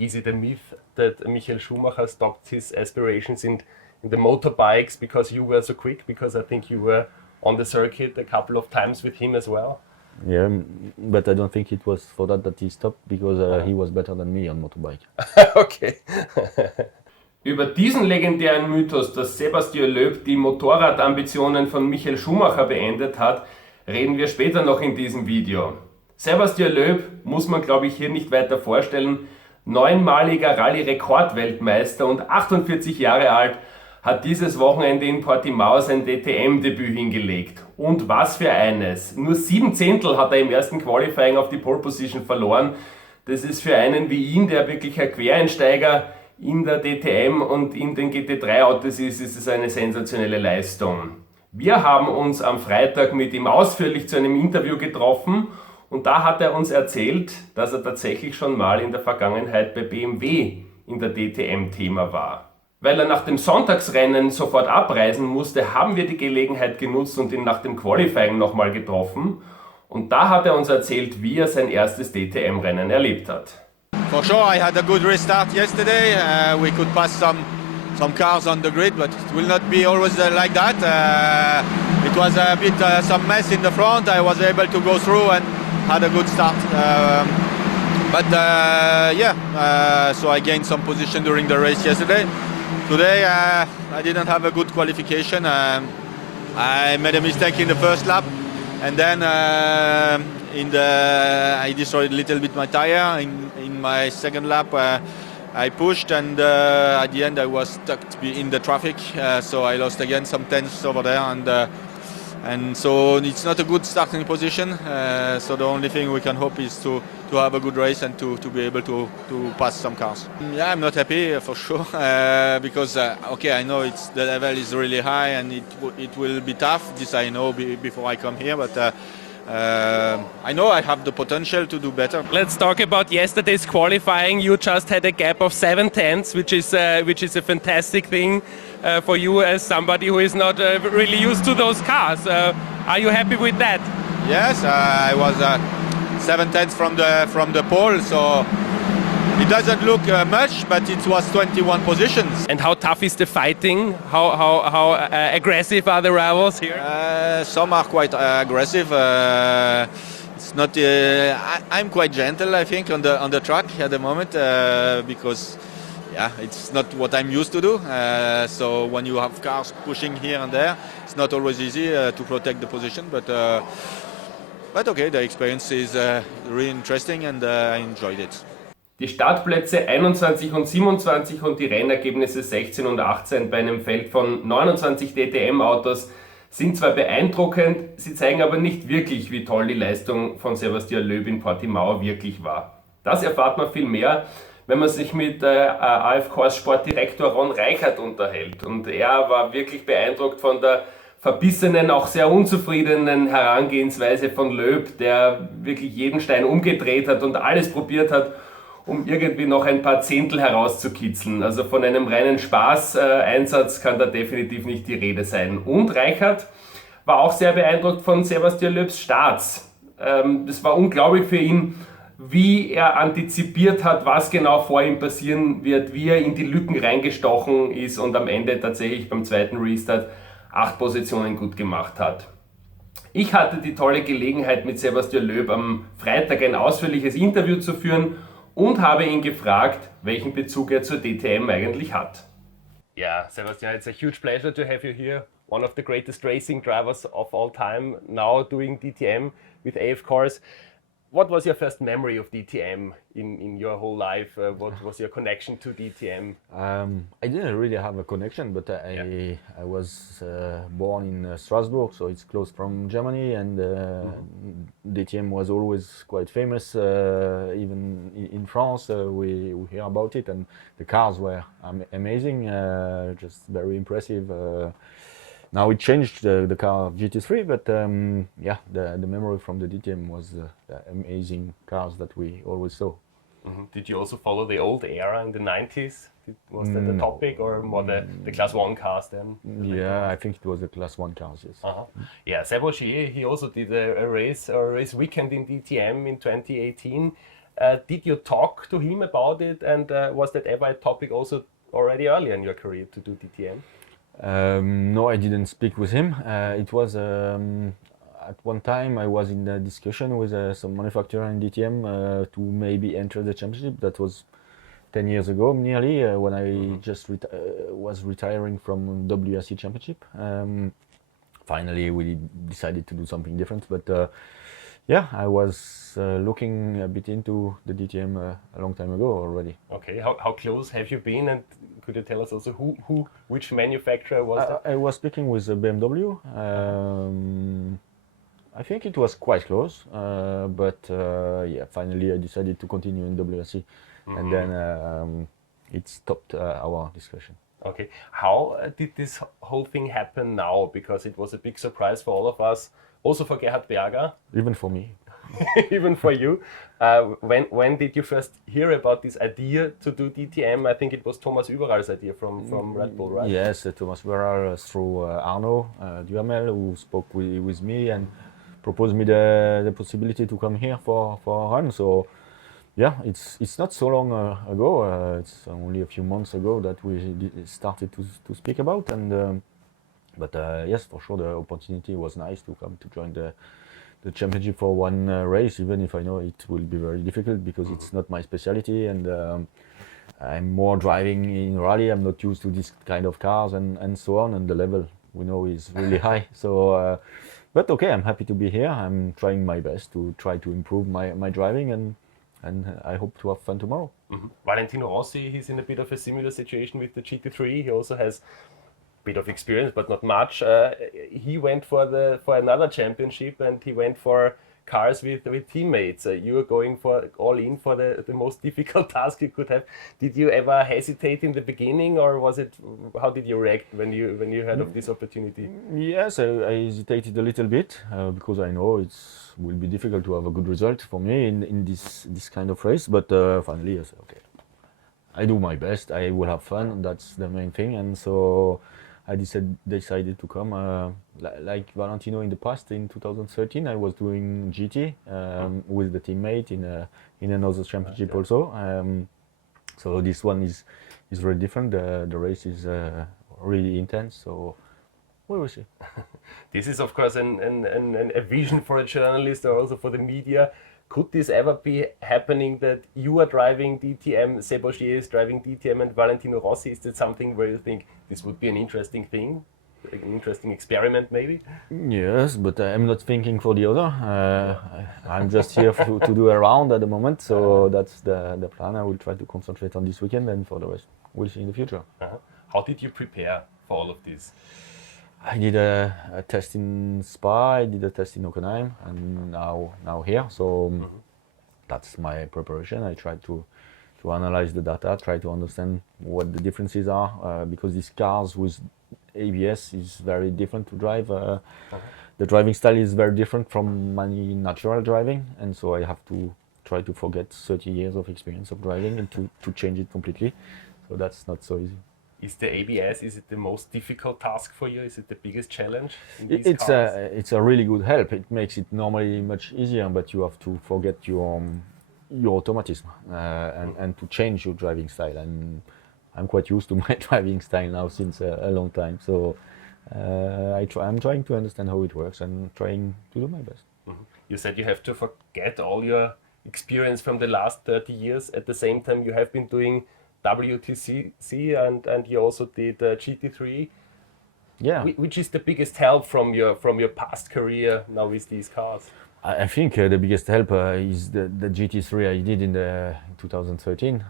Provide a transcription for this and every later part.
Is it a myth that Michael Schumacher stopped his aspirations in the motorbikes because you were so quick? Because I think you were on the circuit a couple of times with him as well. Yeah, but I don't think it was for that he stopped, because he was better than me on motorbike. Okay. Über diesen legendären Mythos, dass Sebastien Loeb die Motorradambitionen von Michael Schumacher beendet hat, reden wir später noch in diesem Video. Sebastien Loeb muss man, glaube ich, hier nicht weiter vorstellen. 9-maliger Rallye-Rekordweltmeister und 48 Jahre alt, hat dieses Wochenende in Portimao sein DTM-Debüt hingelegt. Und was für eines! Nur 7 Zehntel hat er im ersten Qualifying auf die Pole Position verloren. Das ist für einen wie ihn, der wirklich ein Quereinsteiger in der DTM und in den GT3-Autos ist es eine sensationelle Leistung. Wir haben uns am Freitag mit ihm ausführlich zu einem Interview getroffen und da hat er uns erzählt, dass er tatsächlich schon mal in der Vergangenheit bei BMW in der DTM Thema war. Weil er nach dem Sonntagsrennen sofort abreisen musste, haben wir die Gelegenheit genutzt und ihn nach dem Qualifying nochmal getroffen. Und da hat er uns erzählt, wie er sein erstes DTM-Rennen erlebt hat. For sure, I had a good restart yesterday. We could pass some cars on the grid, but it will not be always like that. It was a bit some mess in the front. I was able to go through and had a good start. So I gained some position during the race yesterday. Today I didn't have a good qualification. I made a mistake in the first lap, and then I destroyed a little bit my tire. In my second lap I pushed, and at the end I was stuck in the traffic, so I lost again some tenths over there, and so it's not a good starting position. So the only thing we can hope is to have a good race and to be able to pass some cars. Yeah, I'm not happy for sure, because I know the level is really high and it will be tough. This I know before I come here, but I know I have the potential to do better. Let's talk about yesterday's qualifying. You just had a gap of 7 tenths, which is a fantastic thing for you as somebody who is not really used to those cars. Are you happy with that? Yes, I was 7 tenths from the pole, so it doesn't look much, but it was 21 positions. And how tough is the fighting? How aggressive are the rivals here? Some are quite aggressive. It's not. I'm quite gentle, I think, on the track at the moment, because it's not what I'm used to do. So when you have cars pushing here and there, it's not always easy to protect the position. But okay, the experience is really interesting, and I enjoyed it. Die Startplätze 21 und 27 und die Rennergebnisse 16 und 18 bei einem Feld von 29 DTM-Autos sind zwar beeindruckend, sie zeigen aber nicht wirklich, wie toll die Leistung von Sebastien Loeb in Portimao wirklich war. Das erfahrt man viel mehr, wenn man sich mit AF-Corse-Sportdirektor Ron Reichert unterhält. Und er war wirklich beeindruckt von der verbissenen, auch sehr unzufriedenen Herangehensweise von Loeb, der wirklich jeden Stein umgedreht hat und alles probiert hat, um irgendwie noch ein paar Zehntel herauszukitzeln. Also von einem reinen Spaß-Einsatz kann da definitiv nicht die Rede sein. Und Reichert war auch sehr beeindruckt von Sebastien Loebs Starts. Das war unglaublich für ihn, wie er antizipiert hat, was genau vor ihm passieren wird, wie er in die Lücken reingestochen ist und am Ende tatsächlich beim zweiten Restart 8 Positionen gut gemacht hat. Ich hatte die tolle Gelegenheit, mit Sebastien Loeb am Freitag ein ausführliches Interview zu führen und habe ihn gefragt, welchen Bezug er zur DTM eigentlich hat. Yeah, Sebastien, it's a huge pleasure to have you here. One of the greatest racing drivers of all time, now doing DTM with AF-Corse. What was your first memory of DTM in your whole life? What was your connection to DTM? I didn't really have a connection, but I was born in Strasbourg, so it's close from Germany, and DTM was always quite famous. Even in France, we hear about it, and the cars were amazing, just very impressive. Now it changed the car GT3, but the memory from the DTM was the amazing cars that we always saw. Mm-hmm. Did you also follow the old era in the 90s? Was that the topic, or more the Class 1 cars then? Yeah, I think it was the Class 1 cars, yes. Yeah, Sebastien, he also did a race weekend in DTM in 2018. Did you talk to him about it, and was that ever a topic also already earlier in your career to do DTM? No, I didn't speak with him. It was at one time I was in a discussion with some manufacturer in DTM to maybe enter the championship. That was 10 years ago nearly, when I just was retiring from WRC championship. Finally we decided to do something different, but yeah, I was looking a bit into the DTM a long time ago already. Okay, how close have you been, and could you tell us also which manufacturer was that? I was speaking with BMW. I think it was quite close, but yeah, finally I decided to continue in WRC, and then it stopped our discussion. Okay, how did this whole thing happen now? Because it was a big surprise for all of us, also for Gerhard Berger. Even for me. Even for you. When did you first hear about this idea to do DTM? I think it was Thomas Überall's idea from Red Bull, right? Yes, Thomas Überall through Arno Duhamel, who spoke with me and proposed me the possibility to come here for a run. So yeah, it's not so long ago. It's only a few months ago that we started to speak about, and but yes, for sure the opportunity was nice to come to join the championship for one race, even if I know it will be very difficult because it's not my specialty, and I'm more driving in rally. I'm not used to this kind of cars and so on, and the level we know is really high. So but okay, I'm happy to be here. I'm trying my best to try to improve my driving, and I hope to have fun tomorrow. Valentino Rossi, he's in a bit of a similar situation with the GT3. He also has a bit of experience, but not much. He went for another championship, and he went for cars with teammates. You are going all in for the most difficult task you could have. Did you ever hesitate in the beginning, or how did you react when you heard of this opportunity? Yes, I hesitated a little bit because I know it will be difficult to have a good result for me in this kind of race. But finally, I said, okay, I do my best. I will have fun. That's the main thing, and so I decided to come. Like Valentino in the past, in 2013, I was doing GT with the teammate in another championship also. So this one is very different. The race is really intense. So we will see. This is of course a vision for a journalist or also for the media. Could this ever be happening that you are driving DTM, Sebastien is driving DTM, and Valentino Rossi? Is that something where you think this would be an interesting thing, an interesting experiment maybe? Yes, but I'm not thinking for the other. I'm just here to do a round at the moment, so that's the plan. I will try to concentrate on this weekend, and for the rest, we'll see in the future. How did you prepare for all of this? I did a test in Spa, I did a test in Hockenheim, and now here. So that's my preparation. I try to analyze the data, try to understand what the differences are, because these cars with ABS is very different to drive. The driving style is very different from my natural driving, and so I have to try to forget 30 years of experience of driving and to change it completely. So that's not so easy. Is the ABS, is it the most difficult task for you? Is it the biggest challenge in these cars? It's a really good help. It makes it normally much easier, but you have to forget your automatism and to change your driving style. And I'm quite used to my driving style now since a long time. So I'm trying to understand how it works and trying to do my best. You said you have to forget all your experience from the last 30 years. At the same time, you have been doing WTCC and you also did GT3. Yeah. Which is the biggest help from your past career now with these cars? I think the biggest help is the GT3 I did in 2013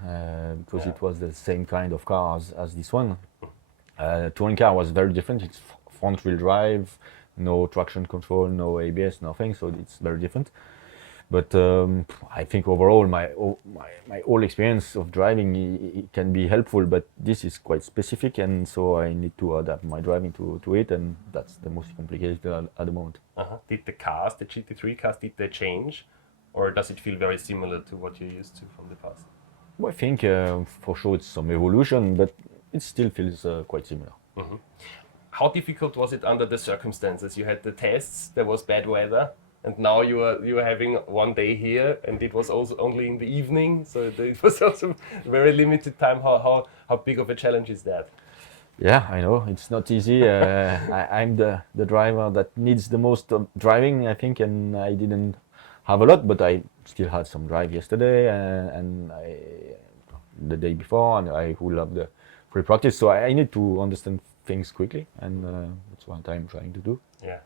because it was the same kind of car as this one. Touring car was very different. It's front wheel drive, no traction control, no ABS, nothing. So it's very different. But I think overall my whole experience of driving it can be helpful, but this is quite specific, and so I need to adapt my driving to it, and that's the most complicated at the moment. Did the cars, the GT3 cars, did they change, or does it feel very similar to what you're used to from the past? Well, I think for sure it's some evolution, but it still feels quite similar. How difficult was it under the circumstances? You had the tests, there was bad weather. and now you are having one day here, and it was also only in the evening, so it was also very limited time. How big of a challenge is that? Yeah, I know it's not easy. I'm the driver that needs the most of driving, I think, and I didn't have a lot, but I still had some drive yesterday and the day before, and I will have the pre-practice. So I need to understand things quickly, and that's what I'm trying to do. Yeah.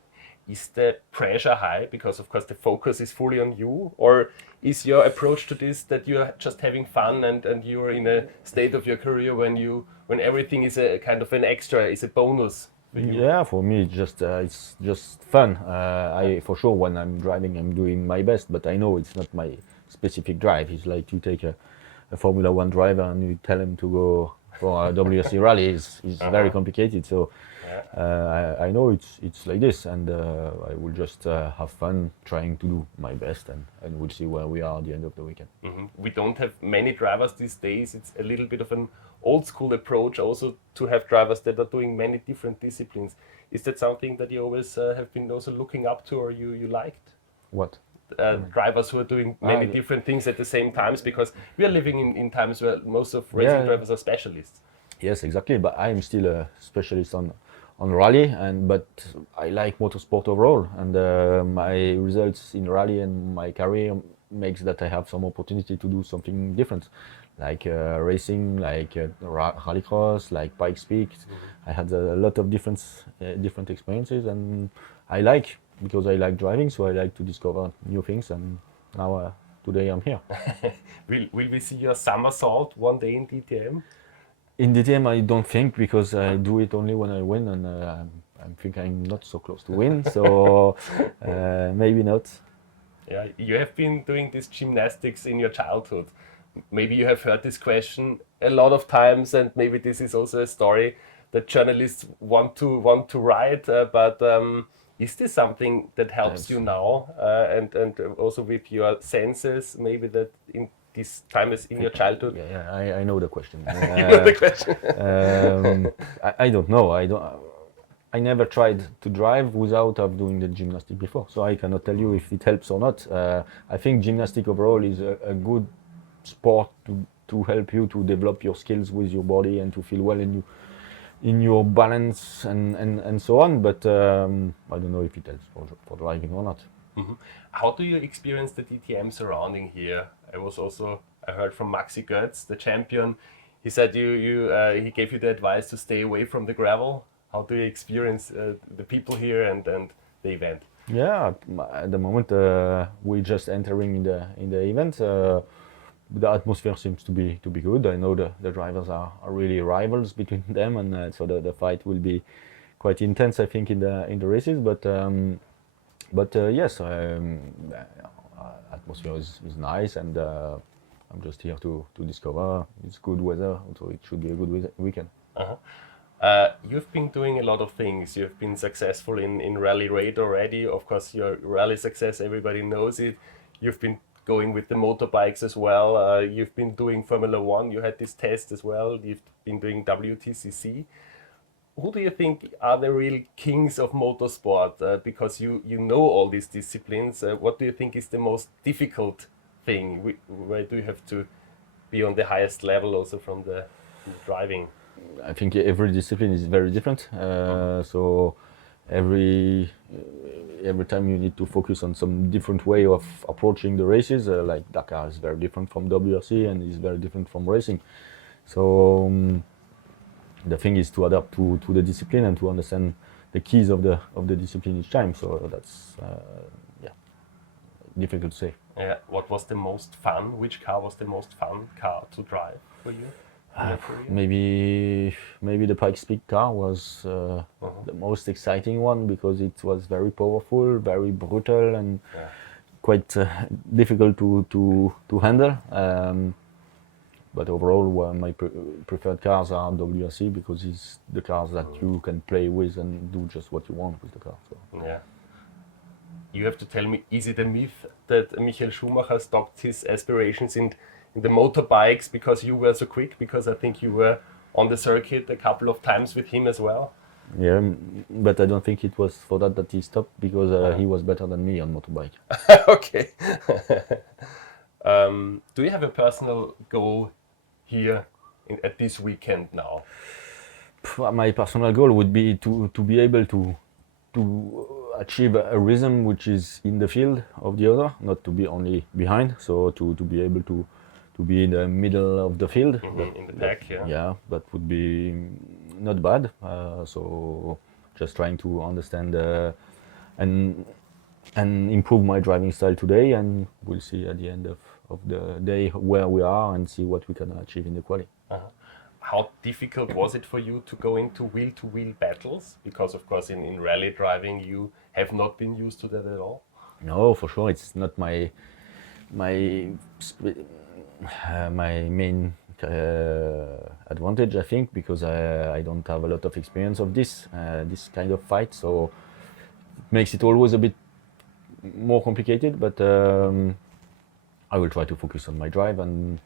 Is the pressure high because, of course, the focus is fully on you, or is your approach to this that you're just having fun and you're in a state of your career when everything is a kind of an extra, is a bonus for you? Yeah, for me it's just fun. I for sure when I'm driving I'm doing my best, but I know it's not my specific drive. It's like you take a Formula One driver and you tell him to go for a WRC rally. It's very complicated. So. I know it's like this, and I will just have fun trying to do my best, and we'll see where we are at the end of the weekend. Mm-hmm. We don't have many drivers these days. It's a little bit of an old school approach also to have drivers that are doing many different disciplines. Is that something that you always have been also looking up to, or you liked? What? Drivers who are doing many different things at the same times, because we are living in times where most of racing drivers are specialists. Yes, exactly, but I'm still a specialist on rally, but I like motorsport overall, and my results in rally and my career makes that I have some opportunity to do something different, like racing, like rallycross, like bikes peak. I had a lot of different experiences, and because I like driving, so I like to discover new things, and now today I'm here. Will we see your somersault one day in DTM? In DTM, I don't think, because I do it only when I win, and I think I'm not so close to win, so maybe not. Yeah, you have been doing this gymnastics in your childhood. Maybe you have heard this question a lot of times, and maybe this is also a story that journalists want to write. But is this something that helps you now, and also with your senses? Maybe that in this time is in your childhood. Yeah, I know the question. You know the question. I don't know. I never tried to drive without doing the gymnastic before, so I cannot tell you if it helps or not. I think gymnastic overall is a good sport to help you to develop your skills with your body and to feel well in your balance and so on. But I don't know if it helps for driving or not. Mm-hmm. How do you experience the DTM surrounding here? I heard from Maxi Götz, the champion. He said he gave you the advice to stay away from the gravel. How do you experience the people here and the event? Yeah, at the moment we're just entering in the event. The atmosphere seems to be good. I know the drivers are really rivals between them, and so the fight will be quite intense, I think, in the races. But yes, atmosphere is nice, and I'm just here to discover. It's good weather, so it should be a good weekend. You've been doing a lot of things. You've been successful in rally raid already. Of course, your rally success, everybody knows it. You've been going with the motorbikes as well. You've been doing Formula One. You had this test as well. You've been doing WTCC. Who do you think are the real kings of motorsport? Because you know all these disciplines. What do you think is the most difficult thing? Where do you have to be on the highest level also from the driving? I think every discipline is very different. So every time you need to focus on some different way of approaching the races. Like Dakar is very different from WRC and is very different from racing. So the thing is to adapt to the discipline and to understand the keys of the discipline each time. So that's difficult to say. Yeah. What was the most fun? Which car was the most fun car to drive for you? Maybe the Pikes Peak car was the most exciting one, because it was very powerful, very brutal, and quite difficult to handle. But overall, my preferred cars are WRC, because it's the cars that you can play with and do just what you want with the car. So. Yeah. You have to tell me, is it a myth that Michael Schumacher stopped his aspirations in the motorbikes because you were so quick? Because I think you were on the circuit a couple of times with him as well. Yeah, but I don't think it was for that he stopped because he was better than me on motorbike. Okay. Do you have a personal goal here at this weekend now? My personal goal would be to be able to achieve a rhythm which is in the field of the other, not to be only behind. So to be able to be in the middle of the field. In the pack, yeah. Yeah, that would be not bad. So just trying to understand and improve my driving style today, and we'll see at the end of the day where we are and see what we can achieve in the quali. How difficult was it for you to go into wheel-to-wheel battles? Because of course in rally driving you have not been used to that at all. No, for sure, it's not my main advantage, I think, because I don't have a lot of experience of this kind of fight, so it makes it always a bit more complicated. But I will try to focus on my drive, and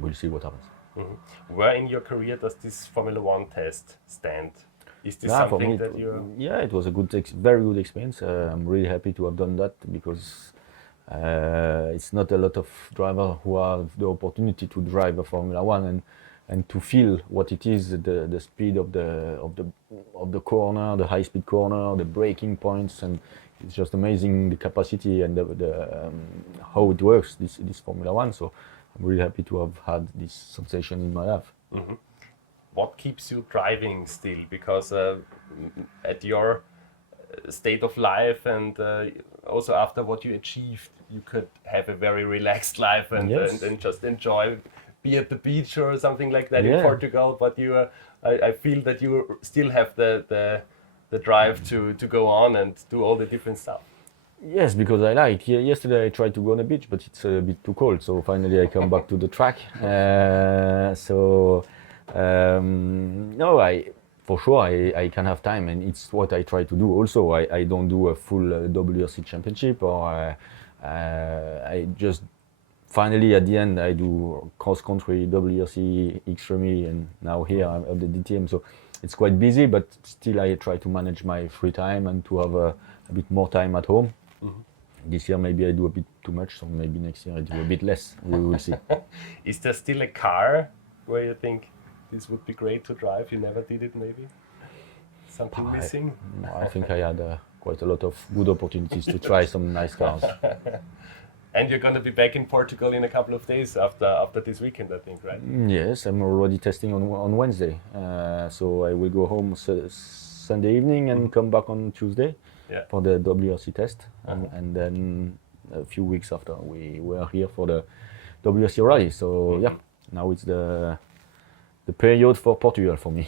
we'll see what happens. Mm-hmm. Where in your career does this Formula One test stand? Is this something that you? Yeah, it was a very good experience. I'm really happy to have done that because it's not a lot of drivers who have the opportunity to drive a Formula One and to feel what it is, the speed of the corner, the high speed corner, the braking points, and it's just amazing the capacity and the how it works, this Formula One. So I'm really happy to have had this sensation in my life. Mm-hmm. What keeps you driving still? Because at your state of life and also after what you achieved, you could have a very relaxed life and just enjoy, be at the beach or something like that in Portugal. But I feel that you still have the drive to go on and do all the different stuff. Yes, because I like. Yesterday I tried to go on the beach, but it's a bit too cold. So finally I come back to the track. No, for sure I can have time, and it's what I try to do. Also, I don't do a full WRC championship, or I just finally at the end I do cross country, WRC, Xtreme, and now here I'm at the DTM. So it's quite busy, but still I try to manage my free time and to have a bit more time at home. Mm-hmm. This year maybe I do a bit too much, so maybe next year I do a bit less. We will see. Is there still a car where you think this would be great to drive? You never did it, maybe? Something missing? I think I had quite a lot of good opportunities to try some nice cars. And you're going to be back in Portugal in a couple of days after this weekend, I think, right? Yes, I'm already testing on Wednesday. So I will go home Sunday evening and come back on Tuesday for the WRC test. And then a few weeks after, we were here for the WRC rally. So now it's the period for Portugal for me.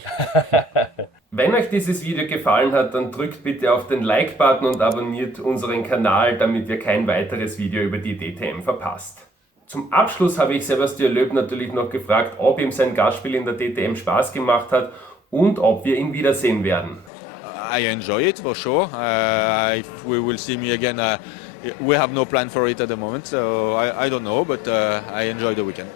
Wenn euch dieses Video gefallen hat, dann drückt bitte auf den Like-Button und abonniert unseren Kanal, damit ihr kein weiteres Video über die DTM verpasst. Zum Abschluss habe ich Sebastien Loeb natürlich noch gefragt, ob ihm sein Gastspiel in der DTM Spaß gemacht hat und ob wir ihn wiedersehen werden. I enjoy it for sure. If we will see me again, we have no plan for it at the moment, so I don't know, but I enjoy the weekend.